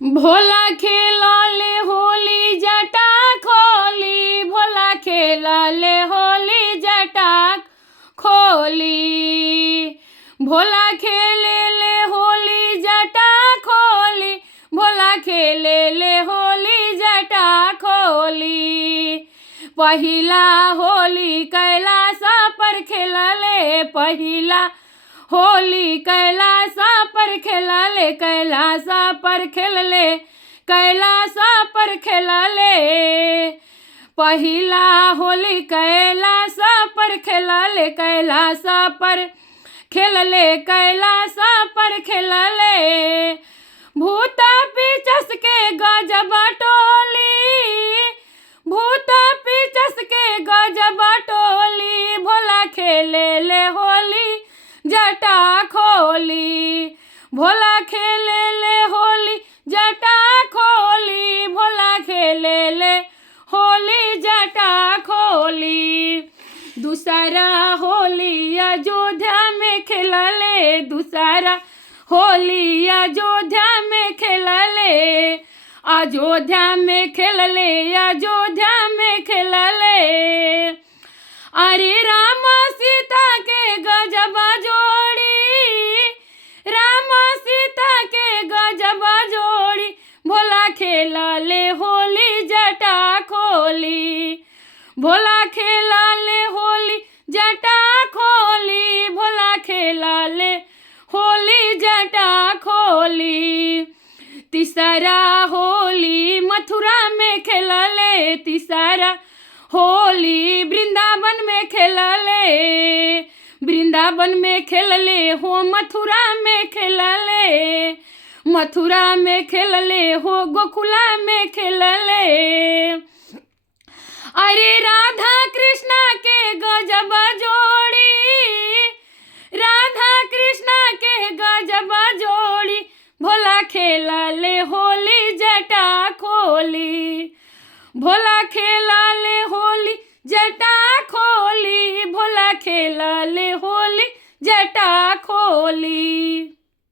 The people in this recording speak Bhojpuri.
भोला खेलले होली जटा खोली, भोला खेलले होली जटा खोली। भोला खेलले होली जटा खोली, भोला खेलले होली जटा खोली। पहिला होली कैलाश पर खेलले, पहिला होली कैलाश पर खेलले, कैलाश पर खेलले, कैलाश पर खेलले। पहिला होली कैलाश पर खेलले, कैलाश पर खेलले, कैलाश पर खेलले। भूत पिचस के गजब टोली, भूत पिचस के गजब टोली, भोला खेलले होली जटा खोली, भोला खेलले होली जटा खोली, भोला खेलले होली जटा खोली। दूसरा होली अयोध्या में खेलले, दूसरा होली अयोध्या में खेलले, अयोध्या में खेलले, अयोध्या में खेलले। अरे राम सीता के गजब जोड़ी, राम सीता के गजब जोड़ी, भोला खेलले होली जटा खोली, भोला खेलले होली जटा खोली, भोला खेलले होली जटा खोली। तीसरा होली मथुरा में खेलले, तीसरा होली वृंदावन में खेलले, वृंदावन में खेलले हो, मथुरा में खेलले, मथुरा में खेलले हो, गोकुला में खेलले। अरे राधा कृष्णा के गजब जोड़ी, राधा कृष्णा के गजब जोड़ी, भोला खेलले होली जटा खोली, भोला खेलले होली जटा खोली, भोला खेलले होली जटा खोली।